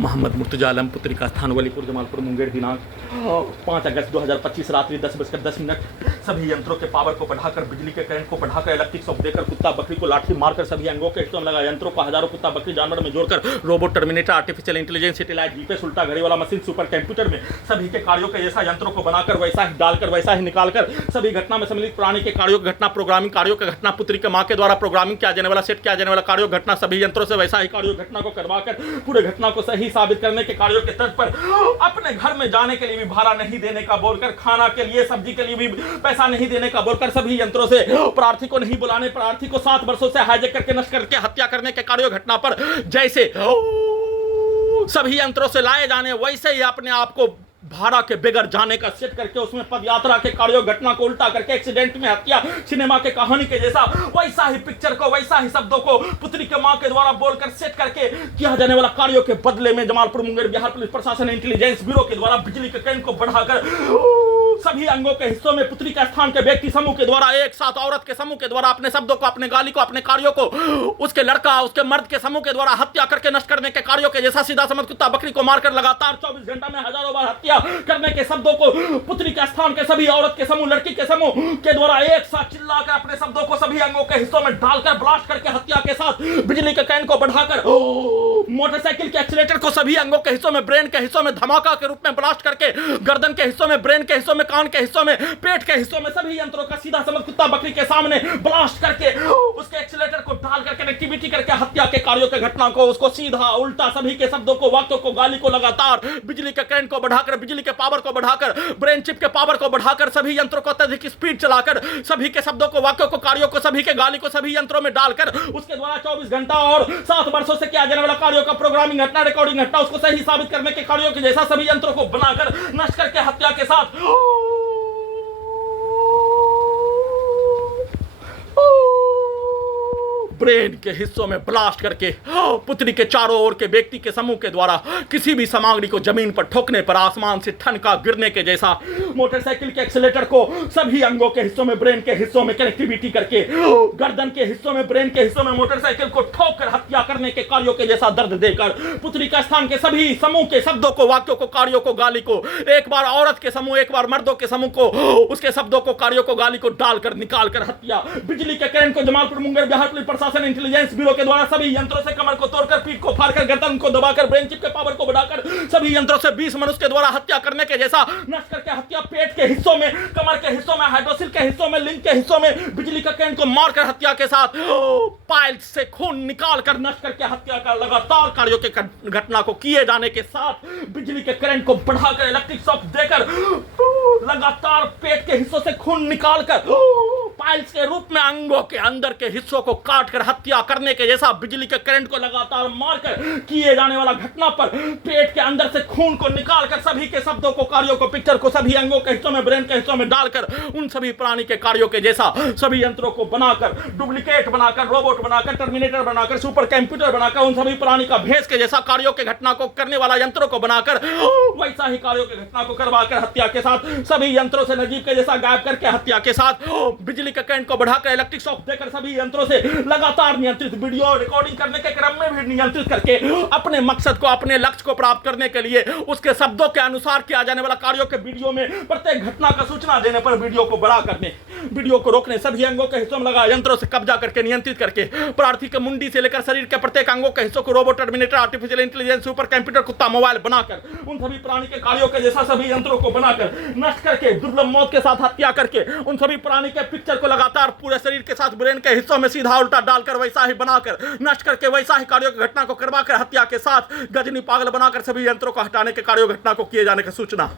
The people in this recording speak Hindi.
मोहम्मद मुर्तजा आलम पुत्री का स्थान वलीपुर जमालपुर मुंगेर दिनांक 5 अगस्त 2025 रात्रि 10:10 सभी यंत्रों के पावर को बढ़ाकर बिजली के करंट को बढ़ाकर इलेक्ट्रिक शॉक देकर कुत्ता बकरी को लाठी मारकर सभी अंगों के हिस्सों में लगा यंत्रों को हजारों कुत्ता बकरी जानवर में जोड़कर robot terminator artificial intelligence satellite GPS उल्टा घड़ी वाला मशीन सुपर कंप्यूटर में सभी के कार्यों के जैसा यंत्रों को बनाकर वैसा ही डालकर वैसा ही निकालकर सभी घटना में सम्मिलित प्राणी के कार्यों घटना प्रोग्रामिंग कार्यों के घटना पुत्री के मां के द्वारा प्रोग्रामिंग किया जाने वाला सेट किया जाने वाला कार्यों घटना सभी यंत्रों से वैसा ही कार्यों घटना को करवाकर पूरे घटना को सही साबित करने के कार्यों के तर्ज पर अपने घर में जाने के लिए भी भाड़ा नहीं देने का बोलकर खाना के लिए सब्जी के लिए भी पैसा नहीं देने का बोलकर सभी यंत्रों से प्रार्थी को नहीं बुलाने प्रार्थी को 7 वर्षों से हाईजैक करके नष्ट करके हत्या करने के कार्यों घटना पर जैसे सभी यंत्रों से लाए जाने वैसे ही अपने आप को भाड़ा के बगैर जाने का सेट करके उसमें पद यात्रा के कार्यों घटना को उल्टा करके एक्सीडेंट में हत्या सिनेमा के कहानी के जैसा वैसा ही पिक्चर को वैसा ही शब्दों को पुत्री के मां के द्वारा बोलकर सेट करके किया जाने वाला कार्यों के बदले में जमालपुर मुंगेर बिहार पुलिस प्रशासन इंटेलिजेंस ब्यूरो के द्वारा बिजली के करंट को बढ़ाकर सभी अंगों के हिस्सों में पुत्री का स्थान के व्यक्ति समूह के द्वारा एक साथ औरत के समूह के द्वारा अपने शब्दों को अपने गाली को अपने कार्यों को उसके लड़का उसके मर्द के समूह के द्वारा हत्या करके नष्ट करने के कार्यों के जैसा सीधा समझ कुत्ता बकरी को मारकर लगातार 24 घंटा में हजारों बार हत्या करने के शब्दों को पुत्री का स्थान के सभी औरत के समूह लड़की के समूह के द्वारा एक साथ चिल्लाकर अपने शब्दों को सभी अंगों के हिस्सों में डालकर ब्लास्ट करके हत्या के साथ बिजली के करंट को बढ़ाकर मोटरसाइकिल के एक्सीलेटर को सभी अंगों के हिस्सों में ब्रेन के हिस्सों में धमाका के रूप में ब्लास्ट करके गर्दन के हिस्सों में ब्रेन के हिस्सों में कान के हिस्सों में पेट के हिस्सों में सभी यंत्रों का सीधा समझ कुत्ता बकरी के सामने ब्लास्ट करके उसके एक्सीलेटर को डालकर कनेक्टिविटी करके हत्या के कार्यों के घटना को उसको सीधा उल्टा सभी के शब्दों को वाक्यों को गाली को लगातार बिजली के करंट को बढ़ाकर बिजली के पावर को बढ़ाकर ब्रेन चिप के पावर को बढ़ाकर सभी यंत्रों को अत्यधिक स्पीड चलाकर सभी के शब्दों को वाक्यों को कार्यों को सभी के गाली को सभी यंत्रों में डालकर उसके द्वारा 24 घंटा और 7 वर्षों से किया जाने वाला कार्यों का प्रोग्रामिंग घटना रिकॉर्डिंग घटना उसको सही साबित करने के कार्यों के जैसा सभी यंत्रों को बनाकर नष्ट करके हत्या के साथ ब्रेन के हिस्सों में ब्लास्ट करके पुत्री के चारों ओर के व्यक्ति के समूह के द्वारा किसी भी सामग्री को जमीन पर ठोकने पर आसमान से ठनका गिरने के जैसा मोटरसाइकिल के एक्सीलेटर को सभी अंगों के हिस्सों में ब्रेन के हिस्सों में कनेक्टिविटी करके गर्दन के हिस्सों में ब्रेन के हिस्सों में मोटरसाइकिल को ठोककर हत्या करने के कार्यों के जैसा दर्द देकर पुत्री का स्थान के सभी समूह के शब्दों को वाक्यों को कार्यों को गाली को एक बार औरत के समूह एक बार मर्दों के समूह को उसके शब्दों को कार्यों को गाली को डालकर निकालकर हत्या बिजली के करंट को जमालपुर मुंगेर बिहार पुलिस प्रशासन इंटेलिजेंस ब्यूरो के द्वारा सभी यंत्रों से कमर को तोड़कर पीठ को फाड़कर गर्दन को दबाकर ब्रेन चिप के पावर को बढ़ाकर सभी यंत्रों से 20 मनुष्य के द्वारा हत्या करने के जैसा नष्ट करके हत्या पेट के हिस्सों में कमर के हिस्सों में हाइड्रोसिल के हिस्सों में लिंग के हिस्सों में बिजली का करंट को मारकर हत्या के साथ पाइल्स से खून निकालकर नष्ट करके हत्या का लगातार कार्यों के घटना को किए जाने के साथ बिजली के करंट को बढ़ाकर इलेक्ट्रिक शॉक देकर लगातार पेट के हिस्सों से खून निकालकर पाइल्स के रूप में अंगों के अंदर के हिस्सों को काटकर हत्या करने के जैसा बिजली के करंट को लगातार मारकर किए जाने वाला घटना पर पेट के अंदर से खून को निकालकर सभी के शब्दों को कार्यों को पिक्चर को सभी अंगों के हिस्सों में ब्रेन के हिस्सों में डालकर उन सभी प्राणी के कार्यों के जैसा सभी यंत्रों को बनाकर डुप्लीकेट बनाकर रोबोट बनाकर टर्मिनेटर बनाकर सुपर कंप्यूटर बनाकर उन सभी प्राणी का भेष के जैसा कार्यों के घटना को करने वाला यंत्रों को बनाकर वैसा ही कार्यों के घटना को करवाकर हत्या के साथ सभी यंत्रों से नजीब के जैसा गायब करके हत्या के साथ बिजली के करंट को बढ़ाकर इलेक्ट्रिक शॉक देकर सभी यंत्रों से लगातार नियंत्रित वीडियो रिकॉर्डिंग करने के क्रम में भी नियंत्रित करके अपने मकसद को अपने लक्ष्य को प्राप्त करने के लिए उसके शब्दों के अनुसार किया जाने वाला कार्यों के वीडियो में प्रत्येक घटना का सूचना देने पर वीडियो को बड़ा करने वीडियो को रोकने सभी अंगों के हिस्सों में लगा यंत्रों से कब्जा करके नियंत्रित करके प्रार्थी के मुंडी से लेकर शरीर के प्रत्येक अंगों के हिस्सों को robot terminator artificial intelligence super computer कुत्ता मोबाइल बनाकर उन सभी प्राणी के कार्यों के जैसा सभी यंत्रों को बनाकर नष्ट करके दुर्लभ मौत के साथ हत्या करके उन सभी प्राणी के पिक्चर को लगातार पूरे शरीर के साथ ब्रेन के हिस्सों में सीधा उल्टा डालकर वैसा ही बनाकर नष्ट करके वैसा ही कार्यों की घटना को करवाकर हत्या के साथ गजनी पागल बनाकर सभी यंत्रों को हटाने के कार्यों घटना को किए जाने की सूचना।